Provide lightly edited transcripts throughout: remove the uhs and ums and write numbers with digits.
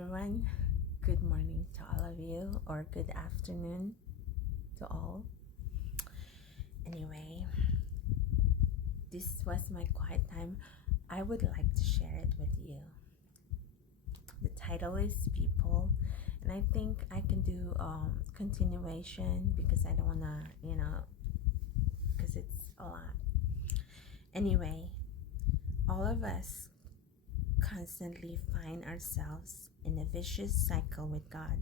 everyone. Good morning to all of you, or good afternoon to all. Anyway, this was my quiet time. I would like to share it with you. The title is People, and I think I can do continuation because I don't want to, because it's a lot. Anyway, all of us constantly find ourselves in a vicious cycle with God.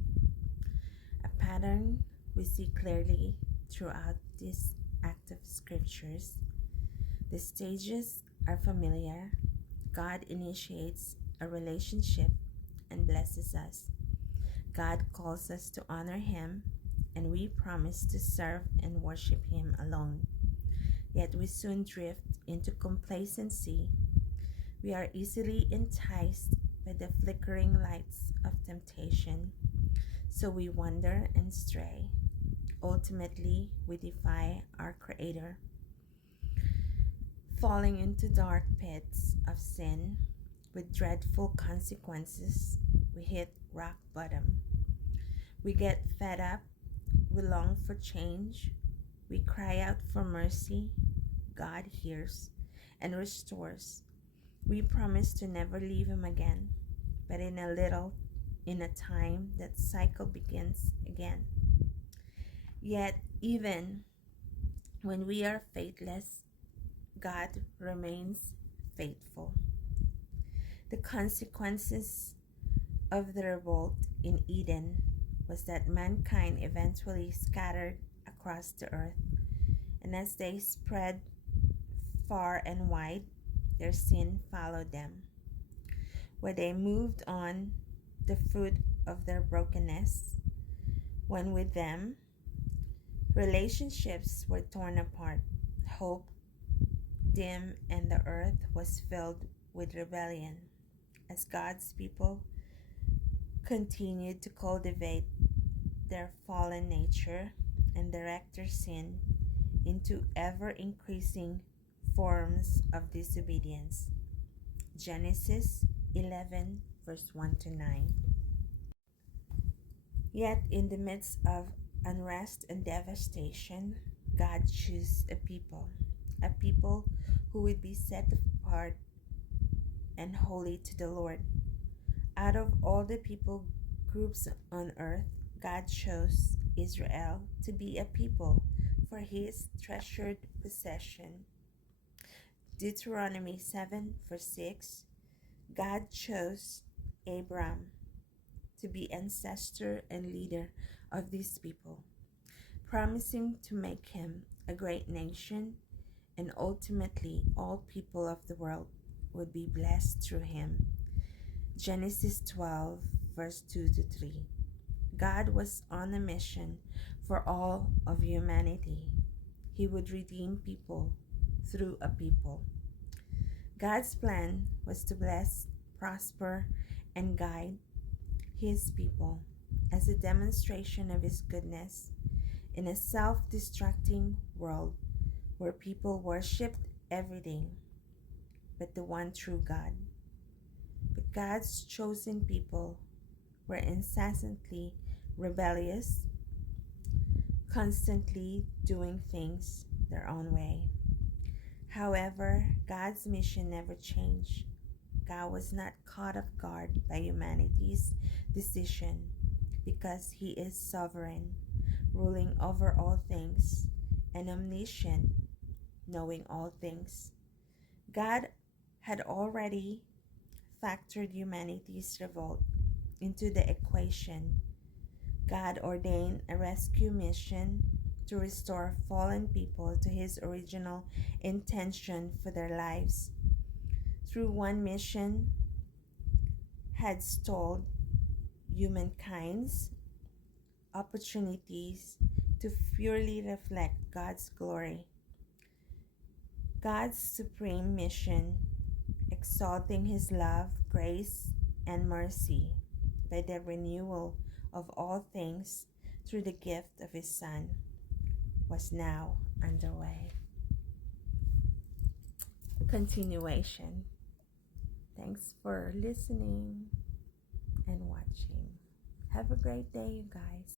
A pattern we see clearly throughout these active scriptures. The stages are familiar. God initiates a relationship and blesses us. God calls us to honor Him, and we promise to serve and worship Him alone. Yet we soon drift into complacency. We are easily enticed by the flickering lights of temptation, so we wander and stray. Ultimately, we defy our Creator. Falling into dark pits of sin with dreadful consequences, we hit rock bottom. We get fed up, we long for change, we cry out for mercy. God hears and restores. We promise to never leave Him again, but in a time, that cycle begins again. Yet, even when we are faithless, God remains faithful. The consequences of the revolt in Eden was that mankind eventually scattered across the earth, and as they spread far and wide, their sin followed them. Where they moved on, the fruit of their brokenness went with them. Relationships were torn apart, hope dim, and the earth was filled with rebellion. As God's people continued to cultivate their fallen nature and direct their sin into ever-increasing forms of disobedience. Genesis 11, verse 1 to 9. Yet in the midst of unrest and devastation, God chose a people who would be set apart and holy to the Lord. Out of all the people groups on earth, God chose Israel to be a people for His treasured possession. Deuteronomy 7, verse 6, God chose Abram to be ancestor and leader of these people, promising to make him a great nation, and ultimately all people of the world would be blessed through him. Genesis 12, verse 2 to 3. God was on a mission for all of humanity. He would redeem people through a people. God's plan was to bless, prosper, and guide His people as a demonstration of His goodness in a self-destructing world where people worshipped everything but the one true God. But God's chosen people were incessantly rebellious, constantly doing things their own way. However, God's mission never changed. God was not caught off guard by humanity's decision because He is sovereign, ruling over all things, and omniscient, knowing all things. God had already factored humanity's revolt into the equation. God ordained a rescue mission to restore fallen people to His original intention for their lives. Through one mission had stalled humankind's opportunities to purely reflect God's glory. God's supreme mission, exalting His love, grace, and mercy by the renewal of all things through the gift of His Son, was now underway. Continuation. Thanks for listening and watching. Have a great day, you guys.